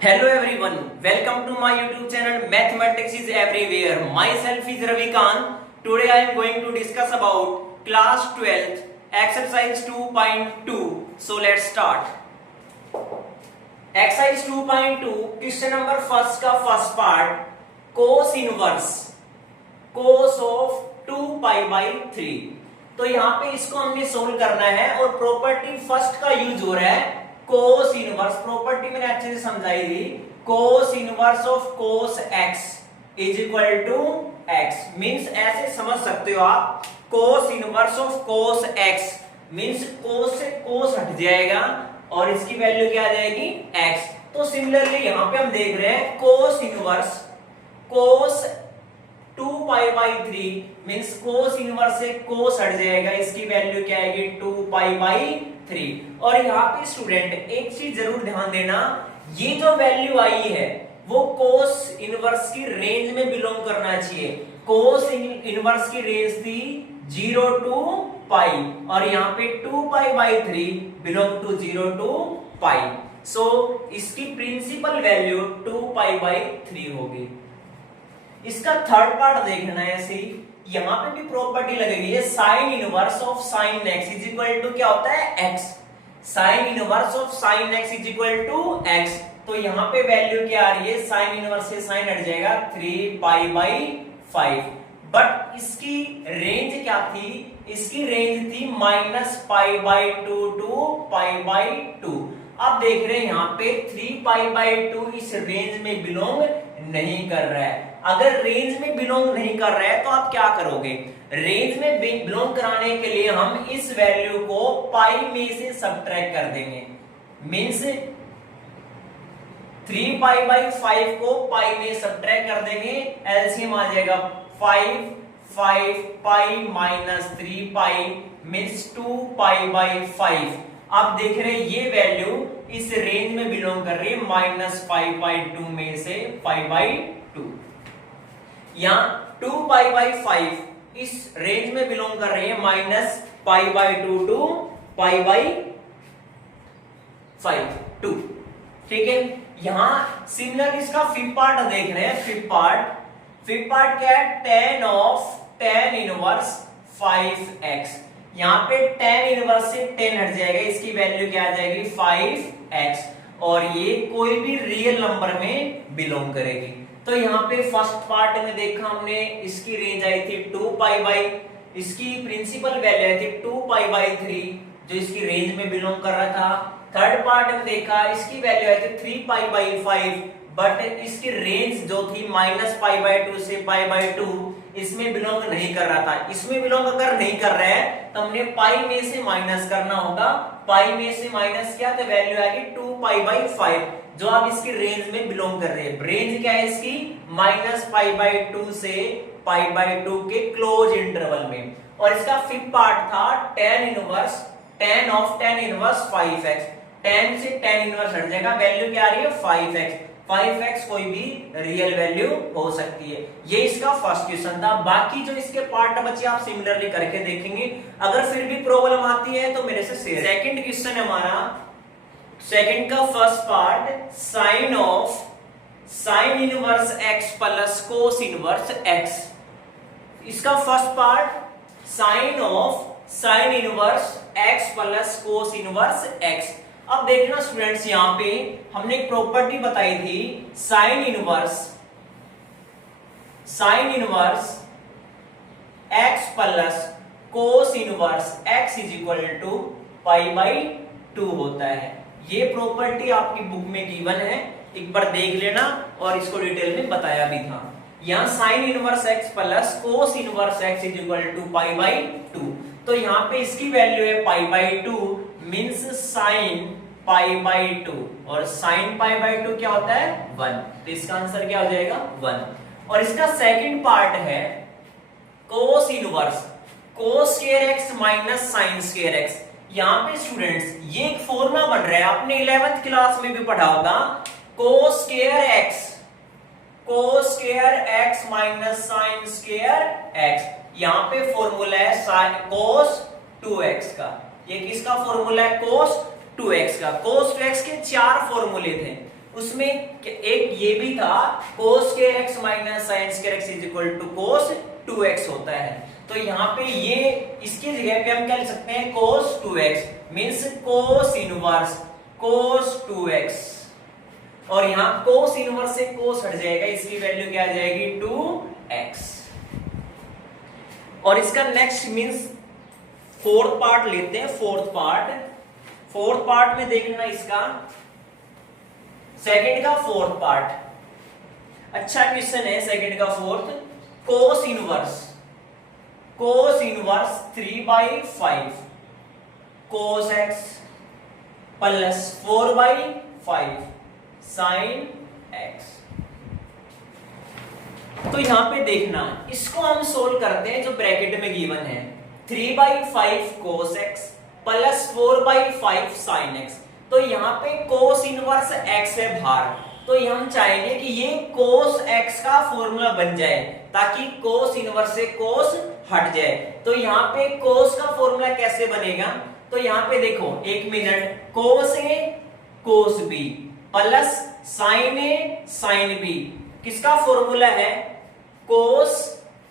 Hello everyone, welcome to my YouTube channel Mathematics is Everywhere. Myself is Ravikant. Today I am going to discuss about class 12th exercise 2.2. So let's start. Exercise 2.2 question number first का first part cos inverse cos of 2 pi by 3. तो यहाँ पे इसको हमने solve करना है और property first का यूज हो रहा है cos इनवर्स. प्रॉपर्टी मैंने अच्छे से समझाई थी. cos inverse of cos x is equal to x means ऐसे समझ सकते हो आप. cos inverse of cos x means cos से cos हट जाएगा और इसकी वैल्यू क्या आ जाएगी x. तो सिमिलरली यहां पे हम देख रहे हैं cos inverse cos 2 pi by 3 means cos inverse से cos हट जाएगा, इसकी वैल्यू क्या आएगी 2 पाई बाई 3. और यहाँ पे स्टूडेंट एक चीज जरूर ध्यान देना, ये जो वैल्यू आई है वो cos इनवर्स की रेंज में बिलोंग करना चाहिए. cos इनवर्स की रेंज थी 0 टू पाई और यहाँ पे 2 pi by 3 belong to 0 to pi. So इसकी प्रिंसिपल वैल्यू 2 पाई बाई 3 होगी. इसका थर्ड पार्ट देखना है. ऐसे यहां पे भी प्रॉपर्टी लगेगी है sine inverse of sine x is equal to क्या होता है x. Sine inverse of sine x is equal to x. तो यहां पे वैल्यू क्या आ रही है, साइन इनवर्स से साइन हट जाएगा 3 पाई बाई 5. बट इसकी रेंज क्या थी, इसकी रेंज थी minus pi by 2 to pi by 2. अब देख रहे हैं यहाँ पे 3 पाई बाई 2 इस रेंज में बिलोंग नहीं कर रहा है. अगर रेंज में बिलोंग नहीं कर रहा है तो आप क्या करोगे, रेंज में बिलोंग कराने के लिए हम इस वैल्यू को पाई में से सब्ट्रैक्ट कर देंगे. मींस 3 पाई बाई 5 को पाई में सब्ट्रैक्ट कर देंगे, एलसीएम आ जाएगा 5 pi minus 3 pi means 2 pi by 5. आप देख रहे हैं ये वैल्यू इस रेंज में बिलोंग कर रही है माइनस 5 बाई 2 में से 5 बाई 2. यहां 2 पाई बाई 5 इस रेंज में बिलोंग कर रही है minus pi by 2 to pi by 2. ठीक है. यहां सिमिलर इसका फिफ्थ पार्ट देख रहे हैं. फिफ्थ पार्ट क्या है, tan of tan inverse 5x. यहां पे tan इनवर्स से 10 हट जाएगा, इसकी वैल्यू क्या आ जाएगी 5x और ये कोई भी रियल नंबर में बिलोंग करेगी. तो यहाँ पे फर्स्ट पार्ट में देखा हमने, इसकी रेंज आई थी 2 पाई बाई, इसकी प्रिंसिपल वैल्यू आई थी 2 पाई बाई 3 जो इसकी रेंज में बिलोंग कर रहा था. थर्ड पार्ट में देखा इसकी वैल्यू आई थी 3 पाई बाई 5 बट इसकी रेंज जो थी माइनस पाई बाई 2 से पाई बाई 2 इसमें बिलोंग नहीं कर रहा था. इसमें बिलोंग अगर नहीं कर रहा है तो हमने पाई में से माइनस करना होगा. पाई में से माइनस किया तो वैल्यू आएगी 2 पाई बाई 5 जो अब इसकी रेंज में बिलोंग कर रही है. रेंज क्या है इसकी माइनस पाई बाई 2 से पाई बाई 2 के क्लोज इंटरवल में. और इसका फिफ्थ पार्ट था tan of tan inverse 5x. tan से tan इनवर्स हट जाएगा, वैल्यू क्या आ रही है 5x. 5x कोई भी रियल वैल्यू हो सकती है. ये इसका फर्स्ट क्वेश्चन था. बाकी जो इसके पार्ट बचे आप सिमिलरली करके देखेंगे. अगर फिर भी प्रॉब्लम आती है तो मेरे से शेयर. सेकंड क्वेश्चन है हमारा, सेकंड का first part sine of sine inverse x plus cos inverse x. इसका first part sine of sine inverse x plus cos inverse x. अब देखना स्टूडेंट्स, यहां पे हमने एक प्रॉपर्टी बताई थी sine inverse x plus cos inverse x is equal to pi by 2 होता है. ये प्रॉपर्टी आपकी बुक में गिवन है, एक बार देख लेना और इसको डिटेल में बताया भी था. यहां sine inverse x plus cos inverse x is equal to pi by 2. तो यहां पे इसकी वैल्यू है pi by 2 means sine pi by 2 और साइन पाई बाई 2 क्या होता है 1. तो इसका आंसर क्या हो जाएगा 1. और इसका सेकंड पार्ट है cos inverse cos square x minus sine square x. यहां पे स्टूडेंट्स ये एक फॉर्मूला बन रहा है, आपने 11th क्लास में भी पढ़ा होगा, cos square x minus sine square x. यहां पे फॉर्मूला है कोस 2x का. ये किसका फॉर्मूला है, कोस 2x का. cos 2x के 4 फॉर्मूले थे. उसमें एक ये भी था cos square x minus sine square x is equal to cos 2x होता है। तो यहाँ पे ये इसकी जगह पे हम क्या लिख सकते हैं cos 2x means cos inverse cos 2x, और यहाँ cos इनवर्स से cos हट जाएगा, इसकी वैल्यू क्या आ जाएगी 2x। और इसका नेक्स्ट मींस फोर्थ पार्ट लेते हैं। फोर्थ पार्ट में देखना इसका सेकंड का फोर्थ पार्ट अच्छा क्वेश्चन है। सेकंड का fourth cos inverse 3/5 cos x plus 4/5 sin x। तो यहां पे देखना इसको हम सोल्व करते हैं जो ब्रैकेट में गिवन है 3/5 cos x plus 4/5 sin x। तो यहाँ पे cos इनवर्स x है बाहर, तो हम चाहेंगे कि ये cos x का फॉर्मूला बन जाए ताकि cos इनवर्स से cos हट जाए। तो यहाँ पे cos का फॉर्मूला कैसे बनेगा, तो यहाँ पे देखो एक minute, cos a cos b plus sin a sin b किसका फॉर्मूला है cos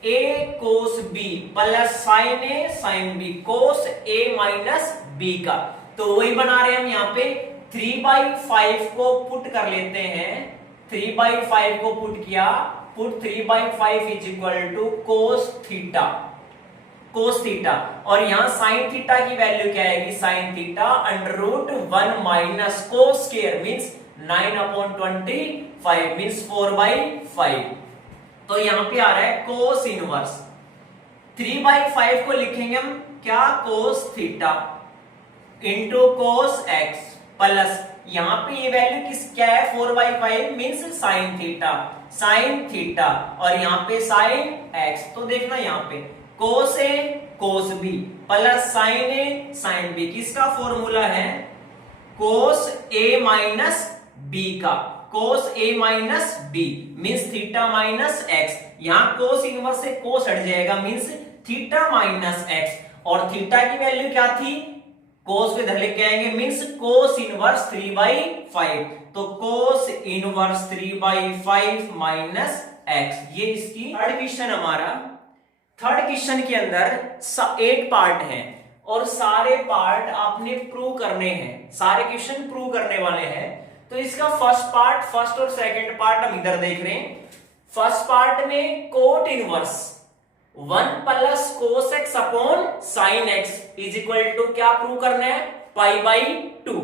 a cos b plus sin a sin b cos a minus b का। तो वही बना रहे हैं हम यहाँ पे 3/5 को पुट कर लेते हैं। 3/5 को पुट किया, put 3/5 is equal to cos theta, और यहाँ sin थीटा की वैल्यू क्या आएगी sin theta √1 minus cos square means 9/25 means 4/5। तो यहाँ पे आ रहा है cos इनवर्स 3/5 को लिखेंगे हम क्या cos theta into cos x plus यहाँ पे ये वैल्यू किस क्या है 4/5 मींस sin थीटा और यहाँ पे sin x। तो देखना यहाँ पे cos a cos b plus sin a sin b किसका फॉर्मूला है cos a माइनस b का, cos a minus b means theta minus x। यहाँ cos इनवर्स से cos हट जाएगा मींस थीटा माइनस x, और थीटा की वैल्यू क्या थी cos को इधर लेके आएंगे मींस cos इनवर्स 3/5। तो cos इनवर्स 3/5 माइनस x। ये इसकी थर्ड क्वेश्चन हमारा। थर्ड क्वेश्चन के अंदर 8 पार्ट हैं और सारे पार्ट आपने प्रूव करने हैं, सारे क्वेश्चन प्रूव करने वाले हैं। तो इसका फर्स्ट और सेकंड पार्ट हम इधर देख रहे हैं। फर्स्ट पार्ट में cot inverse 1 plus cos x upon sin x is equal to क्या प्रूव करना है π/2।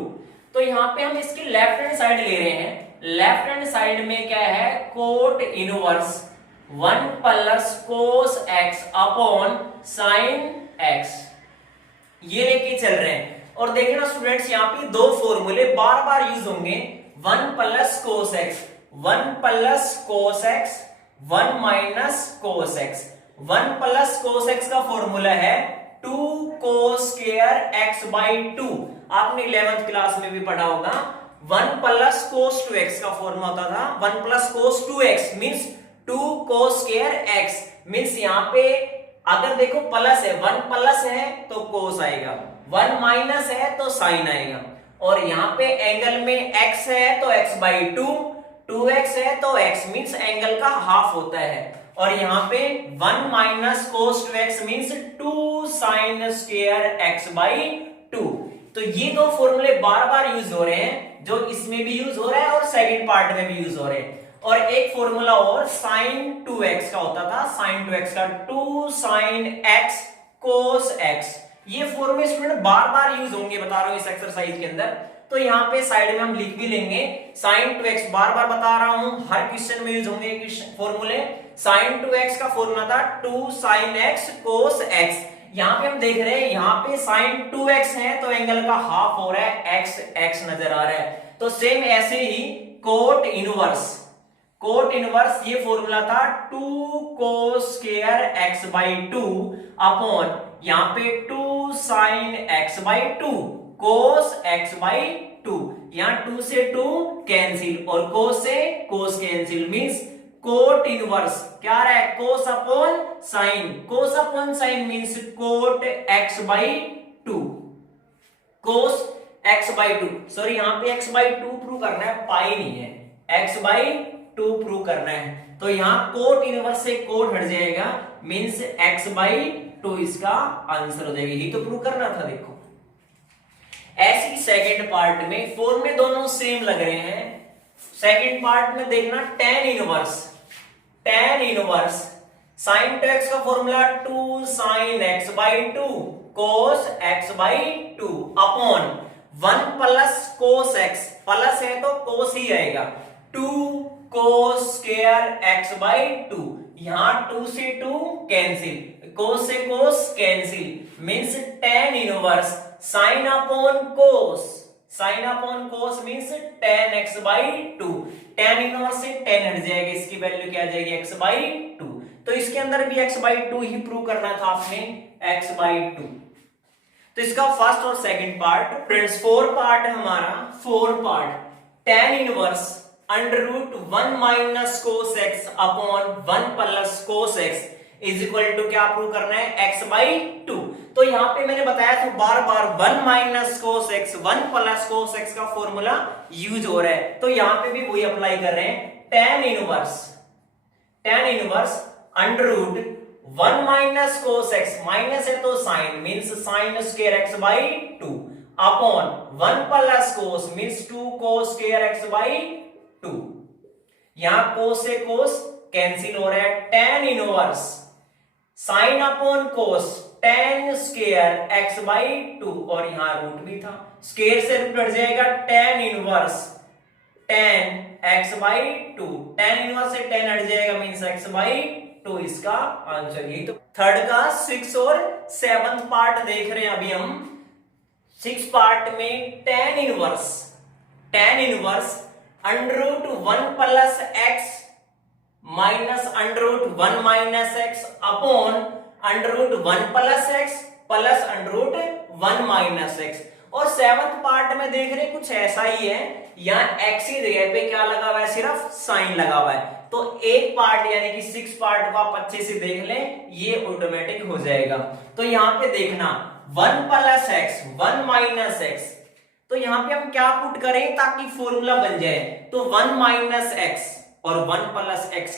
तो यहां पे हम इसकी लेफ्ट हैंड साइड ले रहे हैं। लेफ्ट हैंड साइड में क्या है coat inverse 1 plus cos x upon sin x ये लेके चल रहे हैं। और देखना स्टूडेंट्स यहाँ पे दो फॉर्मूले बार बार यूज होंगे 1 plus cos x 1 plus cos x 1 minus cos x। 1 plus cos x का फॉर्मूला है 2 cos स्क्वायर x/2। आपने 11th क्लास में भी पढ़ा होगा। 1 प्लस cos 2x का फॉर्मूला होता था 1 plus cos 2x means 2 cos square x means यहाँ पे अगर देखो प्लस है 1 प्लस है तो cos आएगा, 1 माइनस है तो sin आएगा, और यहाँ पे एंगल में x है तो x/2, 2x है तो x मींस एंगल का हाफ होता है, और यहाँ पे 1 minus cos 2x means 2 sin square x/2। तो ये दो फॉर्मूले बार बार यूज हो रहे हैं, जो इसमें भी यूज हो रहा है और सेकंड पार्ट में भी यूज हो रहे हैं। और एक फॉर्मूला और sin 2x का होता था, sin 2x का 2 sin x cos x। ये फॉर्मूले स्टूडेंट बार बार यूज होंगे बता रहा हूं इस एक्सरसाइज के अंदर। तो यहाँ पे साइड में हम लिख भी लेंगे sin 2x, बार बार बता रहा हूं हर क्वेश्चन में यूज होंगे फॉर्मूले। sin 2x का फॉर्मूला था 2 sin x cos x। यहाँ पे हम देख रहे हैं यहाँ पे sin 2x है तो एंगल का हाफ हो रहा है x नजर आ रहा है। तो सेम ऐसे ही कोट इनवर्स ये फॉर्मूला था 2 cos स्क्वायर x/2 अपॉन यहाँ पे 2 sin x/2 cos x/2। यहाँ 2 से 2 कैंसिल और cos से cos cancel means cot inverse क्या रहा है cos upon sin means cot x/2 cos x/2। Sorry यहाँ पे x/2 प्रूव प्रूव करना है, पाई नहीं है, x/2 प्रूव करना है। तो यहाँ कोट इनवर्स से कोट हट जाएगा, मींस x/2 इसका आंसर हो जाएगा। यही तो प्रूव करना था। देखो ऐसी सेकंड पार्ट में फॉर्मूले दोनों सेम लग रहे हैं। सेकंड पार्ट में देखना tan इनवर्स sin 2x का formula 2 sin x/2 cos x/2 upon 1 plus cos x, plus है तो cos ही आएगा, 2 cos स्क्वायर x/2। यहां 2 से 2 कैंसिल, cos से cos cancel, means tan inverse sin upon cos means tan x/2। tan inverse से tan हट जाएगा, इसकी वैल्यू क्या आ जाएगी x/2। तो इसके अंदर भी x/2 ही प्रूव करना था आपने, x/2। तो इसका फर्स्ट और सेकंड पार्ट फ्रेंड्स, 4 पार्ट है हमारा। 4 part tan inverse √1 minus cos x upon 1 plus cos x is equal to क्या प्रूव करना है, x/2। तो यहां पे मैंने बताया था बार बार 1 minus cos x 1 plus cos x का फॉर्मूला यूज हो रहा है, तो यहां पे भी वही अप्लाई कर रहे हैं। tan inverse √1 minus cos x, minus है तो sine, means sine square x/2 upon 1 plus cos means 2 cos square x/2। यहां cos से cos कैंसिल हो रहा है, tan inverse sine upon cos tan square x/2, और यहां रूट भी था, स्क्वायर से रूट हट जाएगा, tan inverse tan x/2, tan inverse से tan हट जाएगा, मींस x/2 इसका आंसर। यही तो थर्ड का 6 और 7th पार्ट देख रहे हैं अभी हम। 6 पार्ट में tan inverse √1 plus x minus √1 minus x upon √1 plus x plus √1 minus x। और 7th पार्ट में देख रहे कुछ ऐसा ही है, यहाँ x की जगह पे क्या लगा हुआ है, सिर्फ साइन लगा हुआ है। तो एक पार्ट यानी कि 6 पार्ट को आप अच्छे से देख लें, ये ऑटोमेटिक हो जाएगा। तो यहाँ पे देखना 1 प्लस x 1 माइनस x, तो यहाँ पे हम क्या पुट करें ताकि फॉर्मूला बन जाए, तो 1 माइनस x और 1 प्लस x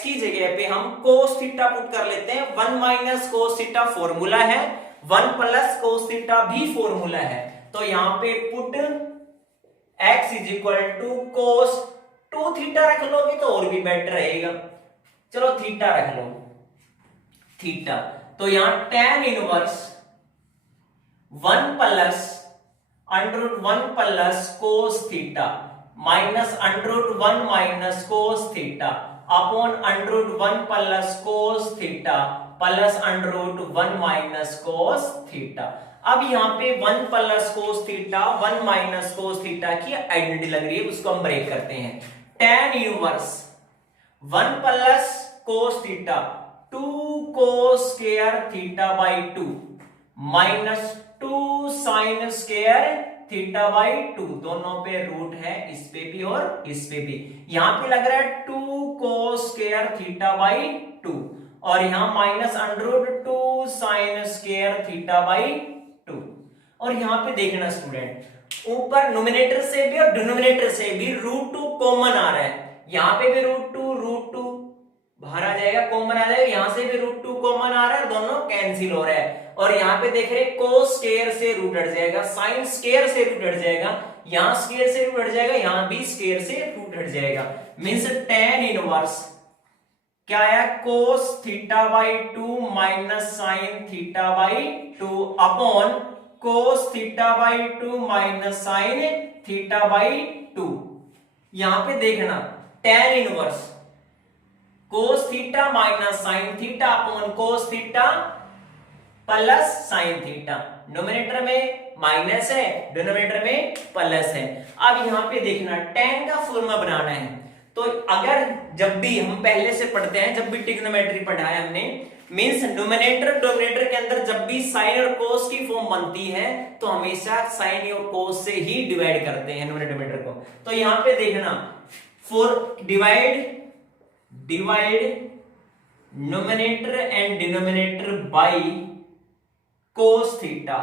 की जगह पे हम cos थीटा पुट कर लेते हैं। 1 माइनस cos थीटा फॉर्मूला है, 1 प्लस cos थीटा भी फॉर्मूला है। तो यहां पे put x is equal to cos 2 theta रख लोगे तो और भी बेटर रहेगा। चलो थीटा रख लो, थीटा। तो यहां tan inverse 1 plus √1 plus cos theta minus √1 minus cos theta upon √1 plus cos theta plus √1 minus cos theta. अब यहाँ पे 1 plus cos theta 1 minus cos theta की आइडेंटिटी लग रही है, उसको हम ब्रेक करते हैं। tan inverse 1 plus cos theta 2 cos square theta by 2 minus 2 sin square theta by 2, दोनों पे रूट है, इस पे भी और इस पे भी। यहां पे लग रहा है 2 cos स्क्वायर थीटा बाई 2 और यहां minus √2 sin square theta by 2। और यहां पे देखना स्टूडेंट, ऊपर नोमिनेटर से भी और डिनोमिनेटर से भी √2 कॉमन आ रहा है, यहां पे भी √2 बाहर आ जाएगा, कॉमन आ जाएगा, यहां से भी √2 कॉमन आ रहा है, दोनों कैंसिल हो रहा है। और यहाँ पे देख रहे cos स्क्वायर से रूट हट जाएगा, sin स्क्वायर से रूट हट जाएगा, यहाँ स्क्वायर से रूट हट जाएगा, यहाँ भी स्क्वायर से रूट हट जाएगा, मींस tan इनवर्स क्या है, cos theta by 2 minus sin theta by 2 upon cos theta by 2 minus sin theta by 2। यहां पे देखना tan inverse cos theta minus sin theta upon cos theta plus sin theta, nominator में minus है, denominator में plus है। अब यहां पे देखना tan का फॉर्मूला बनाना है, तो अगर जब भी हम पहले से पढ़ते हैं, जब भी ट्रिग्नोमेट्री पढ़ा है हमने, मींस नोमिनेटर डोमिनेटर के अंदर जब भी sin और cos की फॉर्म बनती है तो हमेशा sin और cos से ही डिवाइड करते हैं नोमिनेटर डोमिनेटर को। तो यहां पे देखना for divide nominator and denominator by cos theta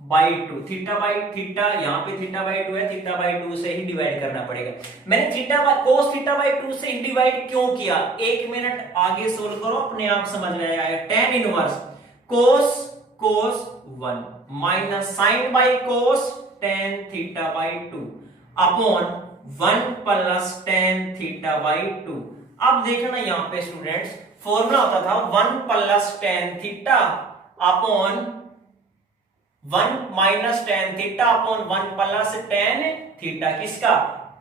by to, theta by theta, यहाँ पे थीटा बाई टू है, थीटा बाई टू से ही डिवाइड करना पड़ेगा। मैंने कोस थीटा बाई टू से ही डिवाइड क्यों किया, एक मिनट आगे सोल्व करो, अपने आप समझ में आएगा। Tan inverse cos 1 minus sine by cos tan theta by two upon 1 plus tan theta by two. अब देखना यहाँ पे स्टूडेंट्स, फॉर्मूला होता था 1 plus tan theta upon 1 minus tan theta upon 1 plus tan theta, किसका,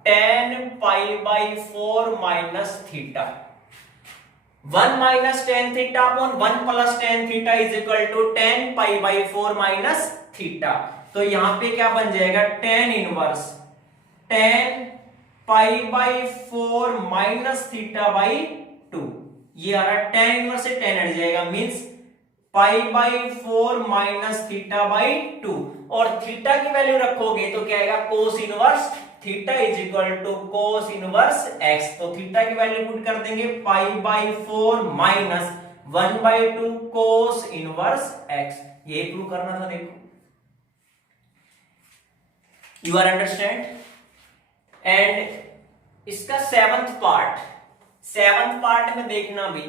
tan pi by 4 minus theta. 1 minus tan theta upon 1 plus tan theta is equal to 10 pi by 4 minus theta. तो यहां पे क्या बन जाएगा, tan inverse 10 pi by 4 minus theta by 2। ये आ रहा, tan inverse से 10 हट जाएगा, means pi by 4 minus theta by 2। और थीटा की वैल्यू रखोगे तो क्या आएगा, cos inverse theta is equal to cos inverse x. तो थीटा की वैल्यू पुट कर देंगे pi by 4 minus 1/2 cos inverse x. ये प्रूव करना था, देखो यू आर अंडरस्टैंड। एंड इसका सेवंथ पार्ट में देखना भी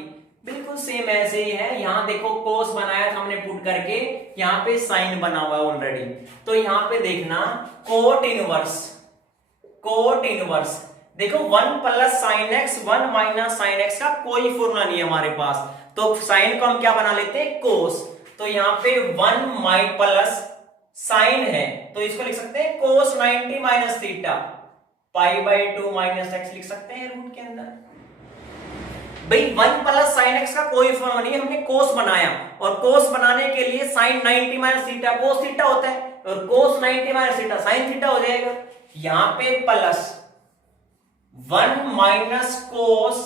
बिल्कुल सेम ऐसे ही है। यहां देखो कोस बनाया था हमने पुट करके, यहां पे साइन बना हुआ है ऑलरेडी। तो यहां पे देखना कोट इनवर्स देखो 1 plus sine x 1 minus sine x का कोई फॉर्मूला नहीं है हमारे पास, तो साइन को हम क्या बना लेते हैं, कोस। तो यहां पे 1 माइ प्लस साइन है, तो इसको लिख सकते हैं कोस 90 minus theta pi by 2 minus x लिख सकते हैं रूट के अंदर। भाई 1 प्लस साइन एक्स का कोई फॉर्मूला नहीं है, हमने कोस बनाया, और कोस बनाने के लिए sine 90 minus theta cos theta होता है, और cos 90 minus theta sine theta हो जाएगा। यहां पे plus 1 minus cos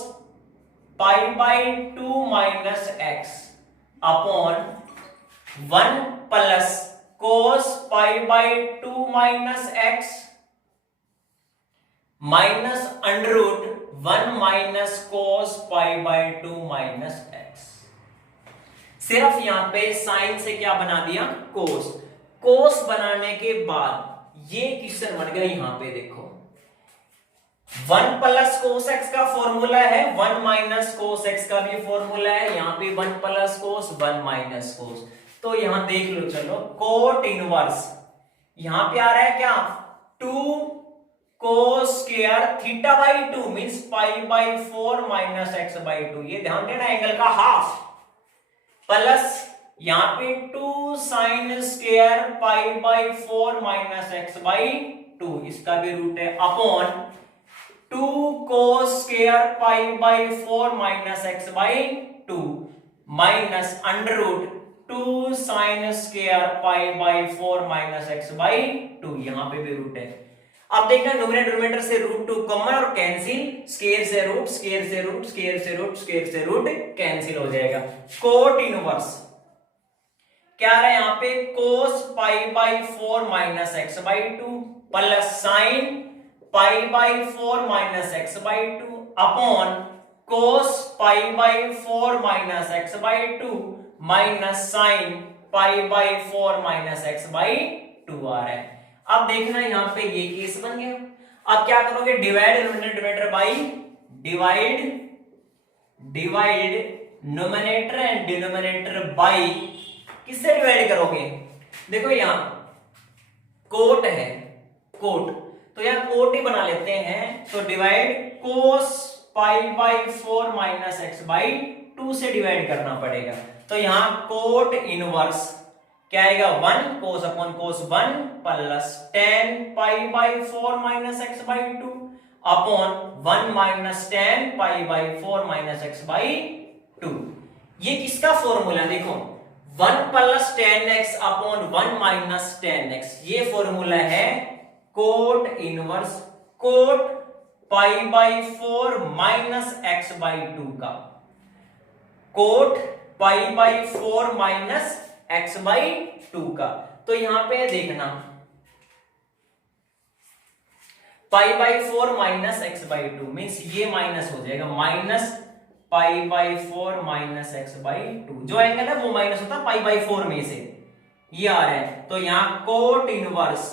pi by 2 minus x upon 1 plus cos pi by 2 minus x minus under root 1 minus cos pi by 2 minus x. सिर्फ यहां पे साइन से क्या बना दिया, कोस बनाने के बाद ये क्वेश्चन बन गया। यहां पे देखो 1 प्लस कोस एक्स का फॉर्मूला है, 1 माइनस कोस एक्स का भी फॉर्मूला है, यहां पे 1 प्लस कोस 1 माइनस कोस। तो यहां देख लो, चलो कोट इनवर्स यहां पे आ रहा है क्या, 2 cos square theta by 2 means pi by 4 minus x by 2। ये ध्यान देना एंगल का हाफ, प्लस यहां पे 2 sine square pi by 4 minus x by 2, इसका भी रूट है, upon 2 cos square pi by 4 minus x by 2 minus under root 2 sine square pi by 4 minus x by 2, यहां पे भी रूट है। अब देखना न्यूमरेटर से रूट 2 कॉमन और कैंसिल, स्क्वायर से रूट स्क्वायर से रूट स्क्वायर से रूट स्क्वायर से रूट कैंसिल हो जाएगा। कोट इनवर्स क्या आ रहा है यहां पे, cos pi by 4 minus x by 2 plus sine pi by 4 minus x by 2 upon cos pi by 4 minus x by 2 minus sine pi by 4 minus x by 2 आ रहा है। अब देखना यहां पे ये केस बन गया। अब क्या करोगे, divide numerator by divide numerator and denominator by, किससे डिवाइड करोगे, देखो यहां कोट है, कोट तो यहां कोट ही बना लेते हैं। तो divide cos pi by 4 minus x by 2 से डिवाइड करना पड़ेगा। तो यहां कोट इनवर्स क्या आएगा, 1 कोस upon cos 1 plus 10 pi by 4 minus x by 2 upon 1 minus 10 pi by 4 minus x by 2। ये किसका फॉर्मूला, देखो 1 plus 10x upon 1 minus 10x, ये फॉर्मूला है cot inverse coat pi by 4 minus x by 2 का, coat pi by 4 minus x by 2 का। तो यहां पे देखना पाई by 4 minus x by 2 means ये माइनस हो जाएगा, minus pi by 4 minus x by 2, जो एंगल है वो माइनस होता है पाई बाई 4 में से, ये आ रहा है, तो यहां कोट इनवर्स,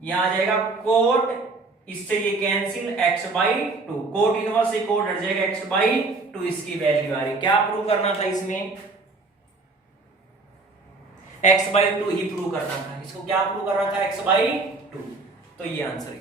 यहां आ जाएगा कोट, इससे ये कैंसिल x/2, कोट इनवर्स से कोट हट जाएगा x/2, इसकी वैल्यू आ रही। क्या प्रूव करना था इसमें? x/2 ही प्रूव करना था, इसको क्या प्रूव करना था? x/2। तो ये आंसर है।